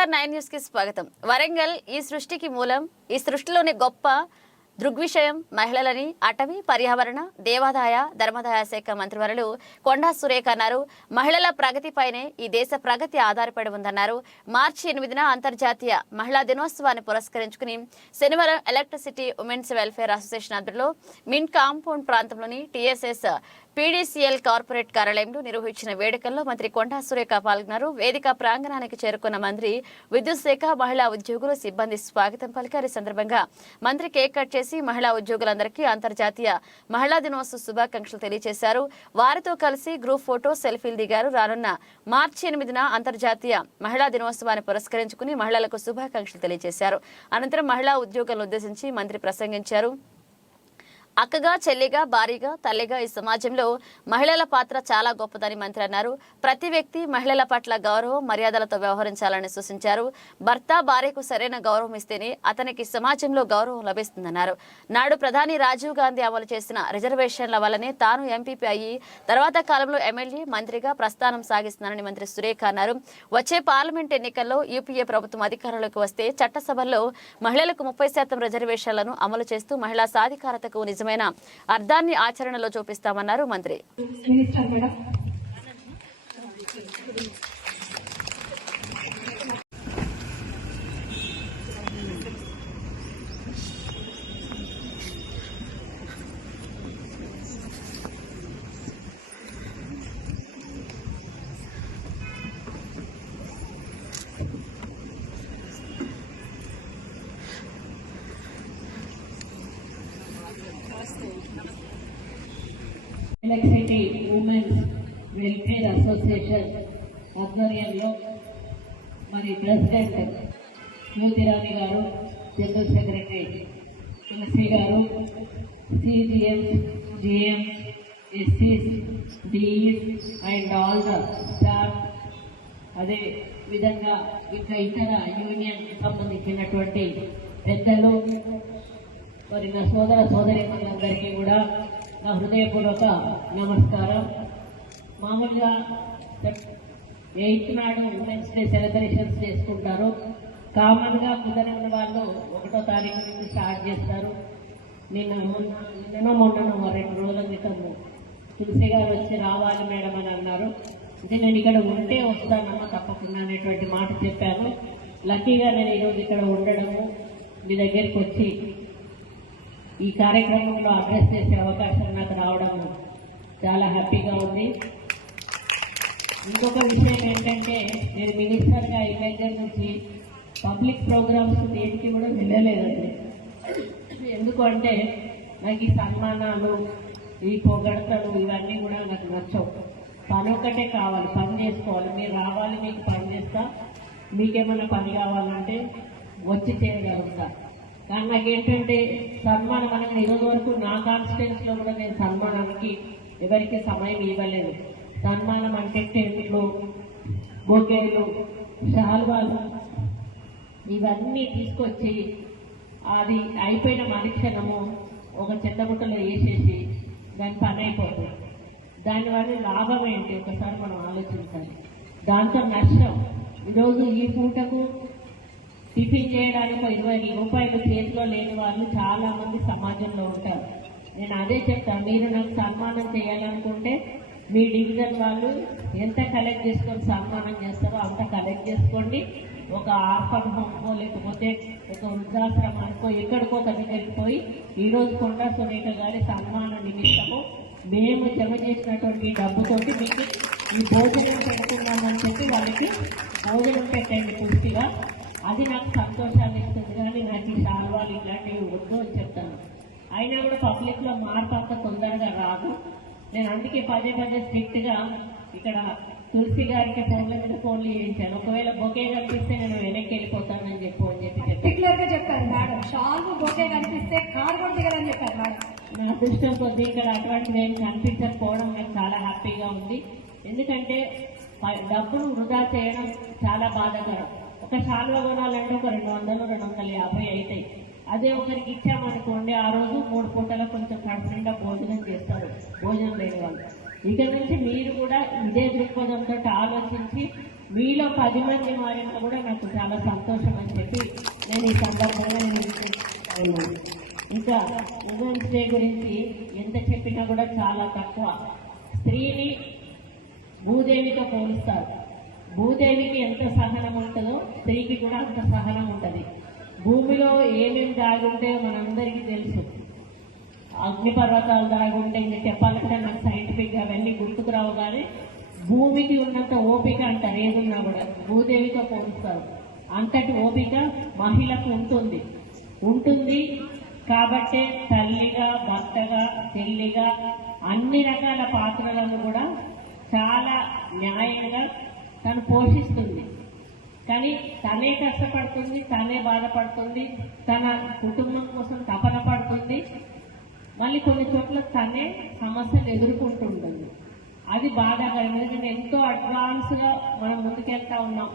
SR9 news కి స్వాగతం. వరంగల్ ఈ సృష్టికి మూలం, ఈ సృష్టిలోని గొప్ప దృగ్విషయం మహిళలని అటవీ, పర్యావరణ, దేవాదాయ, ధర్మదాయ శాఖ మంత్రివర్యులు కొండా సురేఖ అన్నారు. మహిళల ప్రగతిపైనే ఈ దేశ ప్రగతి ఆధారపడి ఉందన్నారు. మార్చి 8న అంతర్జాతీయ మహిళా దినోత్సవాన్ని పురస్కరించుకుని శనివారం ఎలక్ట్రిసిటీ ఉమెన్స్ వెల్ఫేర్ అసోసియేషన్ ఆధ్వర్యంలో మిన్ కాంపౌండ్ ప్రాంతంలోని TSS PDCL కార్పొరేట్ కార్యాలయంలో నిర్వహించిన వేడుకల్లో మంత్రి కొండా సురేఖ పాల్గొన్నారు. వేదిక ప్రాంగణానికి చేరుకున్న మంత్రి విద్యుత్ శాఖ మహిళా ఉద్యోగులు, సిబ్బంది స్వాగతం పలికారు. ఈ సందర్భంగా మంత్రి కేక్ కట్ చేసి మహిళా ఉద్యోగులందరికీ అంతర్జాతీయ మహిళా దినోత్సవ శుభాకాంక్షలు తెలియజేశారు. వారితో కలిసి గ్రూప్ ఫోటో, సెల్ఫీలు దిగారు. రానున్న మార్చి 8న అంతర్జాతీయ మహిళా దినోత్సవాన్ని పురస్కరించుకుని మహిళలకు శుభాకాంక్షలు తెలియజేశారు. అనంతరం మహిళా ఉద్యోగులను ఉద్దేశించి మంత్రి ప్రసంగించారు. అక్కగా, చెల్లిగా, భార్యగా, తల్లిగా ఈ సమాజంలో మహిళల పాత్ర చాలా గొప్పదని మంత్రి అన్నారు. ప్రతి వ్యక్తి మహిళల పట్ల గౌరవం, మర్యాదలతో వ్యవహరించాలని సూచించారు. భర్త భార్యకు సరైన గౌరవం ఇస్తేనే అతనికి సమాజంలో గౌరవం లభిస్తుందన్నారు. నాడు ప్రధాని రాజీవ్ గాంధీ అమలు చేసిన రిజర్వేషన్ల వల్లనే తాను ఎంపీపీ అయ్యి తర్వాత కాలంలో ఎమ్మెల్యే, మంత్రిగా ప్రస్థానం సాగిస్తున్నానని మంత్రి సురేఖ అన్నారు. వచ్చే పార్లమెంట్ ఎన్నికల్లో UPA ప్రభుత్వం అధికారంలోకి వస్తే చట్టసభల్లో మహిళలకు 30% రిజర్వేషన్లను అమలు చేస్తూ మహిళా సాధికారతకు నిజమైన అర్థాన్ని ఆచరణలో చూపిస్తామన్నారు మంత్రి. ఎలక్ట్రిసిటీ ఉమెన్స్ వెల్ఫేర్ అసోసియేషన్ ఆధ్వర్యంలో మరి ప్రెసిడెంట్ జ్యోతిరాణి గారు, జనరల్ సెక్రటరీ తులసి గారు, CGM, GM, SCs, DEs and all the staff, అదే విధంగా ఇంకా ఇతర యూనియన్ సంబంధించినటువంటి పెద్దలు, మరి నా సోదరీమణులందరికీ కూడా నా హృదయపూర్వక నమస్కారం. మామూలుగా 8th నాడు ఉమెన్స్ డే సెలబ్రేషన్స్ చేసుకుంటారు. కామన్గా కుదరని వాళ్ళు 1వ తారీఖు నుంచి స్టార్ట్ చేస్తారు. నిన్ననో మొన్ననో 2 రోజుల క్రితం తులసి గారు వచ్చి రావాలి మేడం అని అన్నారు. అంటే నేను ఇక్కడ ఉంటే వస్తానమ్మా తప్పకుండా అనేటువంటి మాట చెప్పాను. లక్కీగా నేను ఈరోజు ఇక్కడ ఉండడము, మీ దగ్గరికి వచ్చి ఈ కార్యక్రమంలో అడ్రస్ చేసే అవకాశం నాకు రావడం చాలా హ్యాపీగా ఉంది. ఇంకొక విషయం ఏంటంటే, నేను మినిస్టర్గా ఈ దగ్గర నుంచి పబ్లిక్ ప్రోగ్రామ్స్ దేనికి కూడా వెళ్ళలేదండి. ఎందుకు అంటే నాకు ఈ సన్మానాలు, ఈ పొగడతలు ఇవన్నీ కూడా నాకు నచ్చవు. పని ఒక్కటే కావాలి, పని చేసుకోవాలి. మీరు రావాలి, మీకు పని చేస్తా, మీకేమైనా పని కావాలంటే వచ్చి చేయగలుగుతా. కానీ నాకేంటంటే సన్మానం అనేది ఈరోజు వరకు నా కాన్స్టిట్యున్సీలో కూడా నేను సన్మానానికి ఎవరికి సమయం ఇవ్వలేదు. సన్మానం అంటే టెంట్లు, బొకేలు, శాల్వాలు ఇవన్నీ తీసుకొచ్చి అది అయిపోయిన మరుక్షణము ఒక చెత్తబుట్టలో వేసేసి దాని పని అయిపోతుంది. దానివల్ల లాభం ఏంటి ఒకసారి మనం ఆలోచించాలి. దాంతో నష్టం. ఈరోజు ఈ పూటకు టిఫిన్ చేయడానికి 20 రూపాయలు చేతిలో లేని వాళ్ళు చాలా మంది సమాజంలో ఉంటారు. నేను అదే చెప్తాను, మీరు నాకు సన్మానం చేయాలనుకుంటే మీ డివిజన్ వాళ్ళు ఎంత కలెక్ట్ చేసుకొని సన్మానం చేస్తారో అంత కలెక్ట్ చేసుకోండి. ఒక ఆర్ఫన్ హోమ్కో లేకపోతే ఒక వృద్ధాశ్రమానికో ఎక్కడికో దగ్గరికి పోయి ఈరోజు కొండా సురేఖ గారి సన్మాన నిమిత్తము మేము జమ చేసినటువంటి డబ్బుతోటి మీకు ఈ భోజనం పెడుతున్నామని చెప్పి వాళ్ళకి భోజనం పెట్టండి పూర్తిగా. అది నాకు సంతోషాన్ని ఇస్తుంది. కానీ నాకు ఈ శాల్వాలు ఇట్లాంటివి వద్దు అని చెప్తాను. అయినా కూడా పబ్లిక్లో మార్పు అంత తొందరగా రాదు. నేను అందుకే పదే స్ట్రిక్ట్గా ఇక్కడ తులసి గారికి ఫోన్ల మీద ఫోన్లు చేయించాను. ఒకవేళ బొకే కనిపిస్తే నేను వెనక్కి వెళ్ళిపోతానని చెప్పి చెప్పారు మేడం. షాల్వు బొకే కనిపిస్తే కారు కూడా దిగాలని చెప్పారు మేడం. నా అదృష్టం కొద్ది ఇక్కడ అటువంటిది ఏం కనిపించకపోవడం నాకు చాలా హ్యాపీగా ఉంది. ఎందుకంటే డబ్బును వృధా చేయడం చాలా బాధాకరం. ఒక శాల్వ కొనాలంటే ఒక 200, 250 అవుతాయి. అదే ఒకరికి ఇచ్చామనుకోండి, ఆ రోజు 3 పూటల కొంచెం కడుపు నిండా భోజనం చేస్తారు భోజనం లేని వాళ్ళు. ఇక నుంచి మీరు కూడా ఇదే దృక్పథంతో ఆలోచించి మీలో 10 మంది మారినా కూడా నాకు చాలా సంతోషం అని చెప్పి నేను ఈ సందర్భంగా ఉన్నాను. ఇంకా ఉమెన్స్ డే గురించి ఎంత చెప్పినా కూడా చాలా తక్కువ. స్త్రీని భూదేవితో పోలుస్తారు. భూదేవికి ఎంత సహనం ఉంటుందో స్త్రీకి కూడా అంత సహనం ఉంటుంది. భూమిలో ఏమేమి దాగి ఉంటాయో మనందరికీ తెలుసు. అగ్నిపర్వతాలు దాగి ఉంటే ఇంకా చెప్పాలంటే నాకు సైంటిఫిక్గా అవన్నీ గుర్తుకు రావు, కానీ భూమికి ఉన్నంత ఓపిక అంటారు ఏదున్నా కూడా భూదేవితో పోలుస్తారు. అంతటి ఓపిక మహిళకు ఉంటుంది కాబట్టే తల్లిగా, భర్తగా, చెల్లిగా అన్ని రకాల పాత్రలను కూడా చాలా న్యాయంగా తను పోషిస్తుంది. కానీ తనే కష్టపడుతుంది, తనే బాధపడుతుంది, తన కుటుంబం కోసం తపన పడుతుంది. మళ్ళీ కొన్ని చోట్ల తనే సమస్యలు ఎదుర్కొంటుంటుంది. అది బాధాకరం. ఎందుకంటే ఎంతో అడ్వాన్స్గా మనం ముందుకెళ్తా ఉన్నాం.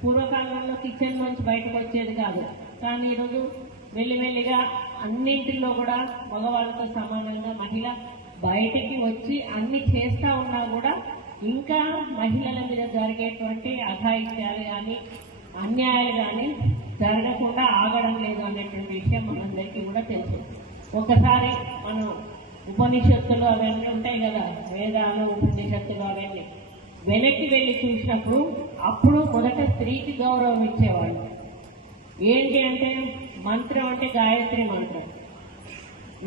పూర్వకాలంలో కిచెన్ నుంచి బయటకు వచ్చేది కాదు, కానీ ఈరోజు మెల్లిమెల్లిగా అన్నింటిలో కూడా మగవాళ్ళతో సమానంగా మహిళ బయటికి వచ్చి అన్ని చేస్తూ ఉన్నా కూడా ఇంకా మహిళల మీద జరిగేటువంటి అఘాయిత్యాలు కానీ అన్యాయాలు కానీ జరగకుండా ఆగడం లేదు అనేటువంటి విషయం మనందరికీ కూడా తెలుసు. ఒకసారి మనం ఉపనిషత్తులు అవన్నీ ఉంటాయి కదా, వేదాలు ఉపనిషత్తులు అవన్నీ వెనక్కి వెళ్ళి చూసినప్పుడు అప్పుడు మొదట స్త్రీకి గౌరవం ఇచ్చేవాళ్ళు. ఏంటి అంటే మంత్రం అంటే గాయత్రి మంత్రం,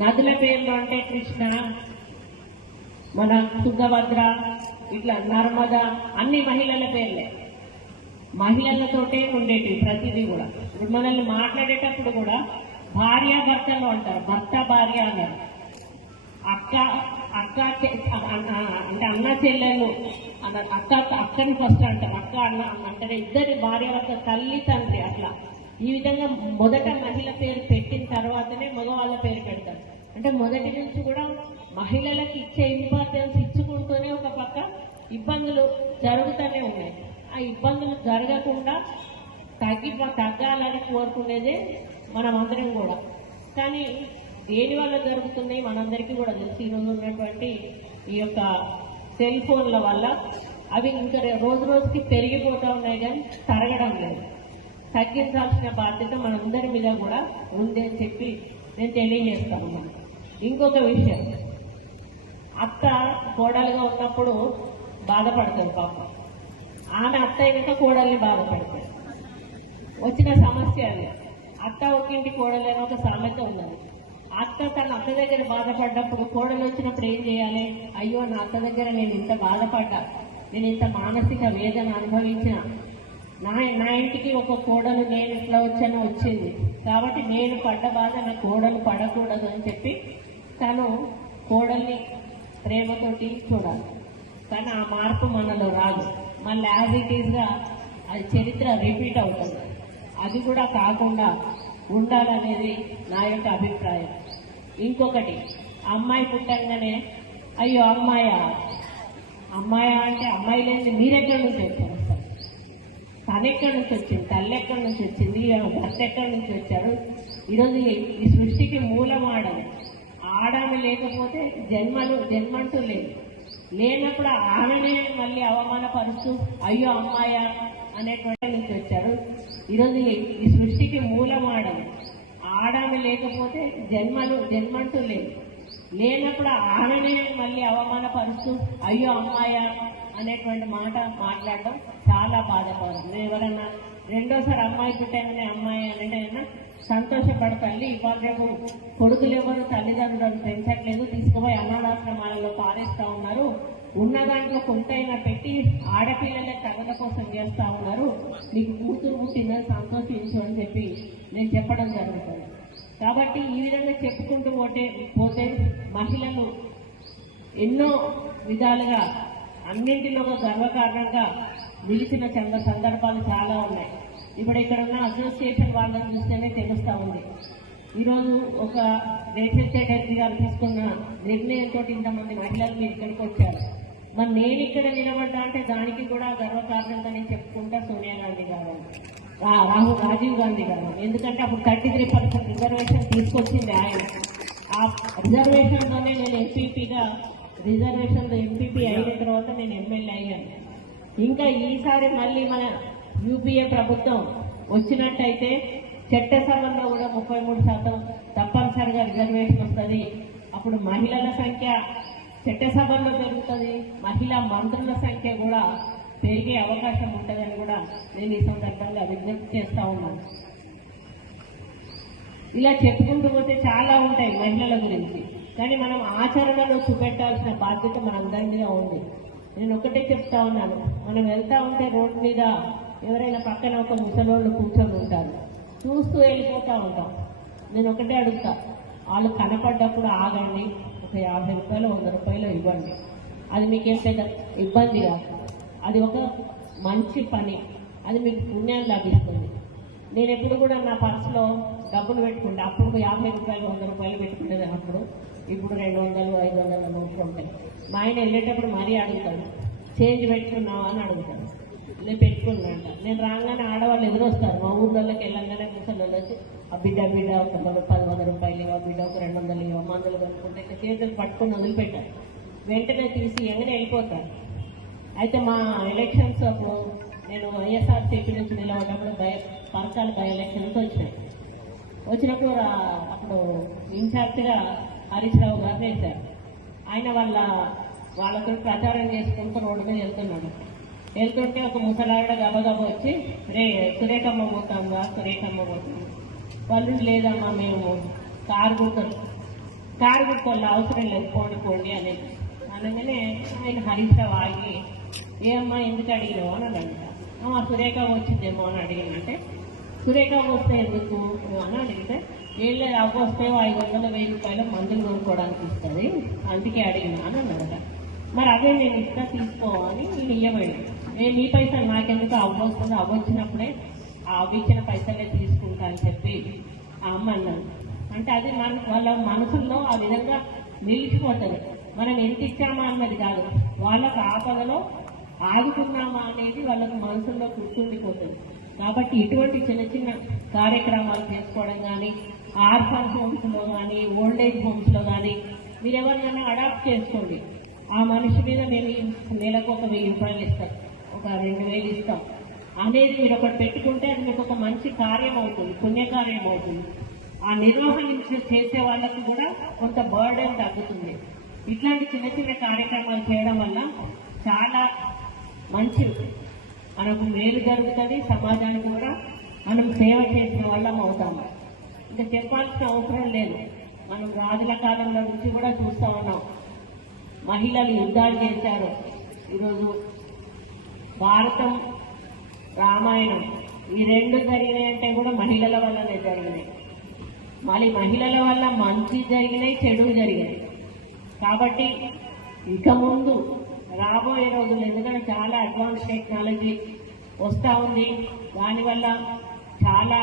నదుల పేర్లు అంటే కృష్ణ, మన తుంగభద్ర, ఇట్లా నర్మద, అన్ని మహిళల పేర్లే. మహిళలతోటే ఉండేటివి ప్రతిదీ కూడా. ఇప్పుడు మనల్ని మాట్లాడేటప్పుడు కూడా భార్యాభర్తలు అంటారు, భర్త భార్య అన్నారు. అక్క అంటే అన్న చెల్లెలు అన్నారు. అక్కని ఫస్ట్ అంటారు, అక్క అన్న అంటారు. ఇద్దరి భార్యాభర్త, తల్లి తండ్రి, అట్లా ఈ విధంగా మొదట మహిళ పేరు పెట్టిన తర్వాతనే మగవాళ్ళ పేరు పెడతారు. అంటే మొదటి నుంచి కూడా మహిళలకు ఇచ్చే ఇంపార్టెన్స్ ఇచ్చుకుంటూనే ఒక పక్క ఇబ్బందులు జరుగుతూనే ఉన్నాయి. ఆ ఇబ్బందులు జరగకుండా తగ్గాలని కోరుకునేదే మనం అందరం కూడా. కానీ దేని వల్ల జరుగుతున్నాయి మనందరికీ కూడా తెలుసు. ఈరోజు ఉన్నటువంటి ఈ యొక్క సెల్ ఫోన్ల వల్ల అవి ఇంకా రోజు రోజుకి పెరిగిపోతూ ఉన్నాయి, కానీ తరగడం లేదు. తగ్గించాల్సిన బాధ్యత మనందరి మీద కూడా ఉంది అని చెప్పి నేను తెలియజేస్తాను. ఇంకొక విషయం, అత్త కోడలుగా ఉన్నప్పుడు బాధపడతాడు పాపం. ఆమె అత్త అయినాక కోడల్ని బాధపడతాడు. వచ్చిన సమస్య అది. అత్త ఒక ఇంటి కోడలేని ఒక సామెత ఉన్నది. అత్త తన అత్త దగ్గర బాధపడ్డప్పుడు కోడలు వచ్చినప్పుడు ఏం చేయాలి? అయ్యో నా అత్త దగ్గర నేను ఇంత బాధపడ్డా, నేను ఇంత మానసిక వేదన అనుభవించిన, నా ఇంటికి ఒక కోడలు నేను ఇట్లా వచ్చానో వచ్చింది, కాబట్టి నేను పడ్డ బాధ నా కోడలు పడకూడదు అని చెప్పి తను కోడల్ని ప్రేమతోటి చూడాలి. కానీ ఆ మార్పు మనలో రాదు. మళ్ళీ యాజ్ ఇట్ ఈస్గా అది చరిత్ర రిపీట్ అవుతుంది. అది కూడా కాకుండా ఉండాలనేది నా యొక్క అభిప్రాయం. ఇంకొకటి, అమ్మాయి పుట్టంగానే అయ్యో అమ్మాయా అంటే అమ్మాయి లేని మీరెక్కడి నుంచి వచ్చారు? తను ఎక్కడి నుంచి వచ్చింది? తల్లి ఎక్కడి నుంచి వచ్చింది? భర్త ఎక్కడి నుంచి వచ్చారు? ఈరోజు ఈ సృష్టికి మూలం ఆడది. ఆడమే లేకపోతే జన్మంటూ లేదు. లేనప్పుడు ఆమెనే మళ్ళీ అవమానపరుస్తూ అయ్యో అమ్మాయా అనేటువంటి నుంచి వచ్చారు. ఈరోజు ఈ సృష్టికి మూలం ఆడది. ఆడమే లేకపోతే జన్మంటూ లేదు. లేనప్పుడు ఆమెనే మళ్ళీ అవమానపరుస్తూ అయ్యో అమ్మాయా అనేటువంటి మాట మాట్లాడడం చాలా బాధపడుతుంది. ఎవరన్నా రెండోసారి అమ్మాయి పుట్టాననే అమ్మాయి అంటే సంతోషపడతాండి. ఇవాళ రేపు కొడుకులు ఎవరు తల్లిదండ్రులను పెంచట్లేదు, తీసుకుపోయి అనాథాశ్రమాలలో పారేస్తూ ఉన్నారు. ఉన్న దాంట్లో కొంతైనా పెట్టి ఆడపిల్లల తగల కోసం చేస్తూ ఉన్నారు. నీకు కూతురు పుట్టిందని సంతోషించు అని చెప్పి నేను చెప్పడం జరుగుతుంది. కాబట్టి ఈ విధంగా చెప్పుకుంటూ పోతే మహిళలు ఎన్నో విధాలుగా అన్నింటిలో గర్వకారణంగా నిలిచిన సందర్భాలు చాలా ఉన్నాయి. ఇప్పుడు ఇక్కడ ఉన్న అసోసియేషన్ వాళ్ళని చూస్తేనే తెలుస్తూ ఉంది. ఈరోజు ఒక రేషన్ సెక్రటరీ గారు తీసుకున్న నిర్ణయంతో ఇంతమంది మహిళలు మీరు ఇక్కడికి వచ్చారు. మరి నేను ఇక్కడ నిలబడ్డా అంటే దానికి కూడా గర్వకారణంగా నేను చెప్పుకుంటా సోనియా గాంధీ గారు, రాజీవ్ గాంధీ గారు. ఎందుకంటే అప్పుడు 33% రిజర్వేషన్ తీసుకొచ్చింది ఆయన. ఆ రిజర్వేషన్లోనే నేను ఎంపీపీ అయిన తర్వాత నేను ఎమ్మెల్యే అయ్యాను. ఇంకా ఈసారి మళ్ళీ మన యూపీఏ ప్రభుత్వం వచ్చినట్టయితే చట్టసభల్లో కూడా 33% తప్పనిసరిగా రిజర్వేషన్ వస్తుంది. అప్పుడు మహిళల సంఖ్య చట్టసభల్లో పెరుగుతుంది, మహిళా మంత్రుల సంఖ్య కూడా పెరిగే అవకాశం ఉంటుందని కూడా నేను ఈ సందర్భంగా విజ్ఞప్తి చేస్తా ఉన్నాను. ఇలా చెప్పుకుంటూ పోతే చాలా ఉంటాయి మహిళల గురించి, కానీ మనం ఆచరణలో చూపెట్టాల్సిన బాధ్యత మనందరి మీద ఉంది. నేను ఒకటే చెప్తా ఉన్నాను, మనం వెళ్తా ఉంటే రోడ్డు మీద ఎవరైనా పక్కన ఒక ముసలోళ్ళు కూర్చొని ఉంటారు, చూస్తూ వెళ్ళిపోతూ ఉంటాం. నేను ఒకటే అడుగుతా, వాళ్ళు కనపడ్డప్పుడు ఆగండి, ఒక 50 రూపాయలు 100 రూపాయలు ఇవ్వండి. అది మీకేం పెద్ద ఇబ్బంది కాదు, అది ఒక మంచి పని, అది మీకు పుణ్యాన్ని లభిస్తుంది. నేను ఎప్పుడు కూడా నా పర్సులో డబ్బులు పెట్టుకుంటా. అప్పుడు 50 రూపాయలు 100 రూపాయలు పెట్టుకునేది, అప్పుడు ఇప్పుడు 200 500 నోట్లు ఉంటాయి. మా ఆయన వెళ్ళేటప్పుడు మరీ అడుగుతాడు, చేంజ్ పెట్టుకున్నావా అని అడుగుతాడు. నేను పెట్టుకున్నాంట. నేను రాగానే ఆడవాళ్ళు ఎదురొస్తారు, మా ఊళ్ళోకి వెళ్ళంగానే ముసలి వచ్చి ఆ బిడ్డ ఒక 10 రూపాయలు ఇవ్వ, బిడ్డ ఒక 200 ఇవ్వ, మందులు కొనుక్కుంటే ఇక చేతులు పట్టుకొని వదిలిపెట్టారు. వెంటనే తీసి ఎంగనే వెళ్ళిపోతారు. అయితే మా ఎలక్షన్స్ అప్పుడు నేను వైఎస్ఆర్సీపీ నుంచి నిలబడ్డప్పుడు పరకాల బై ఎలక్షన్స్ వచ్చినప్పుడు అప్పుడు ఇన్ఛార్జిగా హరీష్ రావు గారు వేశారు. ఆయన వాళ్ళతో ప్రచారం చేసుకుంటూ రోడ్డు మీద వెళ్తుంటే ఒక ముసలావిడ గబగబ వచ్చి, సురేఖమ్మ పోతాంగా, సురేఖమ్మ పోతాం. వాళ్ళు లేదమ్మా మేము కారు గుర్తు అవసరం లేదు, పోండి అనేది అనగానే ఆయన హరీష్ రావు ఆగి, ఏమమ్మా ఎందుకు అడిగినావు అని అడుగుతా. సురేఖ వచ్చిందేమో అని అడిగినంటే, సురేఖ వస్తే ఎందుకు అని అడిగితే, ఏం లేదు అవ్వ వస్తే 500 1000 రూపాయలు మందులు కొనుక్కోవడానికి ఇస్తుంది, అందుకే అడిగినా అని అన్నాడట. మరి అదే నేను ఇస్తా తీసుకోవాలి, నేను ఇవ్వబోయాను. నేను నీ పైసలు నాకెందుకు అవ్వ వస్తుంది, అవ్వ వచ్చినప్పుడే ఆ అవ్వ ఇచ్చిన పైసలే తీసుకుంటా అని చెప్పి ఆ అమ్మ అన్నాను. అంటే అది వాళ్ళ మనసుల్లో ఆ విధంగా నిలిచిపోతుంది. మనం ఎంత ఇచ్చామా అన్నది కాదు, వాళ్ళకు ఆపదలో ఆదుకున్నామా అనేది వాళ్ళకు మనసుల్లో గుర్తుండిపోతుంది. కాబట్టి ఇటువంటి చిన్న చిన్న కార్యక్రమాలు చేసుకోవడం కానీ, ఆర్ఫన్ హోమ్స్లో కానీ, ఓల్డ్ ఏజ్ హోమ్స్లో కానీ మీరు ఎవరినైనా అడాప్ట్ చేసుకోండి. ఆ మనిషి మీద మేము నెలకు ఒక 1000 రూపాయలు ఇస్తాం, ఒక 2000 ఇస్తాం అనేది మీరు ఒకటి పెట్టుకుంటే అది మీకు ఒక మంచి కార్యం అవుతుంది, పుణ్యకార్యం అవుతుంది. ఆ నిర్వహణ చేసే వాళ్ళకు కూడా కొంత బర్డెన్ తగ్గుతుంది. ఇట్లాంటి చిన్న చిన్న కార్యక్రమాలు చేయడం వల్ల చాలా మంచిది, మనకు మేలు జరుగుతుంది, సమాజానికి కూడా మనం సేవ చేసిన వాళ్ళం అవుతాము. ఇంకా చెప్పాల్సిన అవసరం లేదు. మనం రాజుల కాలంలో నుంచి కూడా చూస్తూ ఉన్నాం, మహిళలు యుద్ధాలు చేశారు. ఈరోజు భారతం రామాయణం ఈ 2 జరిగినాయంటే కూడా మహిళల వల్లనే జరిగినాయి. మళ్ళీ మహిళల వల్ల మంచి జరిగినాయి, చెడు జరిగినాయి. కాబట్టి ఇక ముందు రాబోయే రోజులు, ఎందుకంటే చాలా అడ్వాన్స్ టెక్నాలజీ వస్తూ ఉంది, దానివల్ల చాలా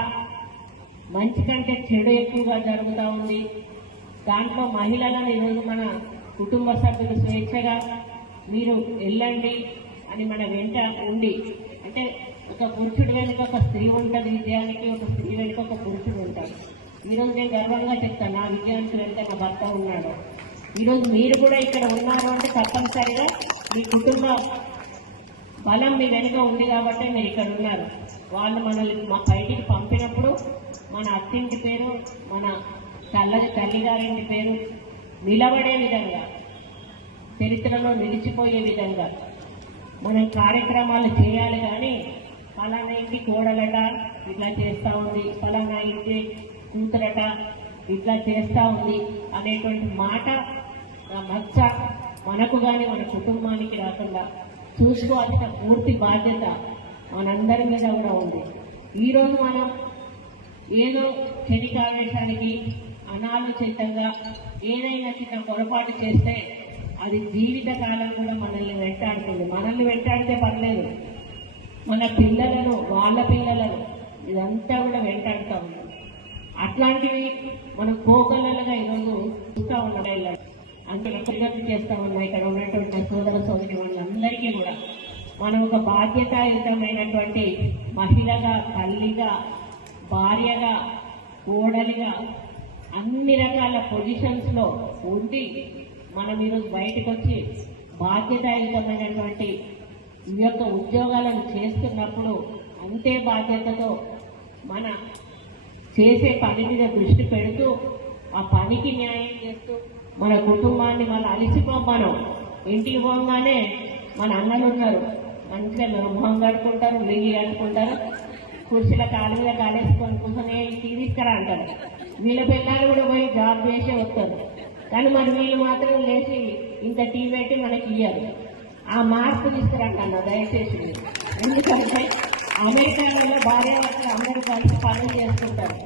మంచి కంటే చెడు ఎక్కువగా జరుగుతూ ఉంది. దాంట్లో మహిళలను ఈరోజు మన కుటుంబ సభ్యులు స్వేచ్ఛగా మీరు వెళ్ళండి అని మన వెంట ఉండి, అంటే ఒక పురుషుడు వెనుక ఒక స్త్రీ ఉంటుంది విజయానికి, ఒక స్త్రీ వెనుక ఒక పురుషుడు ఉంటాడు. ఈరోజు నేను గర్వంగా చెప్తాను, నా విజయానికి వెంట నా భర్త ఉన్నాడు. ఈరోజు మీరు కూడా ఇక్కడ ఉన్నారు అంటే తప్పనిసరిగా మీ కుటుంబ బలం మీ వెనుక ఉంది కాబట్టి మీరు ఇక్కడ ఉన్నారు. వాళ్ళు మనల్ని మా బయటికి పంపినప్పుడు మన అత్తింటి పేరు, మన తల్లిగారింటి పేరు నిలబడే విధంగా, చరిత్రలో నిలిచిపోయే విధంగా మనం కార్యక్రమాలు చేయాలి. కానీ ఫలానా ఇంటి కోడలట ఇట్లా చేస్తూ ఉంది, ఫలానా ఇంటి కూతురట ఇట్లా చేస్తూ ఉంది అనేటువంటి మాట మచ్చ మనకు కానీ మన కుటుంబానికి రాకుండా చూసుకోవాల్సిన పూర్తి బాధ్యత మనందరి మీద కూడా ఉంది. ఈరోజు మనం ఏదో క్షణికావేశానికి అనాలోచితంగా ఏదైనా చిన్న పొరపాటు చేస్తే అది జీవితకాలం కూడా మనల్ని వెంటాడుతుంది. మనల్ని వెంటాడితే పర్లేదు, మన పిల్లలను, వాళ్ళ పిల్లలను, ఇదంతా కూడా వెంటాడుతూ ఉంది. అట్లాంటివి మనం కోకలలుగా ఈరోజు చూస్తూ ఉన్నాం. అంటే విజ్ఞప్తి చేస్తా ఉన్నా ఇక్కడ ఉన్నటువంటి సోదర సోదరి వాళ్ళందరికీ కూడా మనం ఒక బాధ్యతాయుతమైనటువంటి మహిళగా, తల్లిగా, భార్యగా, కోడలిగా అన్ని రకాల పొజిషన్స్లో ఉండి మనం ఈరోజు బయటకు వచ్చి బాధ్యతాయుతమైనటువంటి ఈ యొక్క ఉద్యోగాలను చేస్తున్నప్పుడు అంతే బాధ్యతతో మన చేసే పని మీద దృష్టి పెడుతూ ఆ పనికి న్యాయం చేస్తూ మన కుటుంబాన్ని మన అలసిపోమనం ఇంటికి పోగానే మన అన్నలు ఉన్నారు మంచిగా మొహం కట్టుకుంటారు లింగి కట్టుకుంటారు కుర్చీల కాలు మీద కాలేసుకొని కూర్చొని ఇంటికి తీసుకురా అంటారు. వీళ్ళ పిల్లలు కూడా పోయి జాబ్ చేసే వస్తారు. కానీ మరి వీళ్ళు మాత్రం లేచి ఇంత టీ పెట్టి మనకి ఇయ్యారు. ఆ మార్పు తీసుకురంటన్నా దయచేసి మీరు. ఎందుకంటే అమెరికాలో భార్య భర్తలు అందరూ కలిసి పనులు చేసుకుంటారు.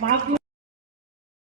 మాకు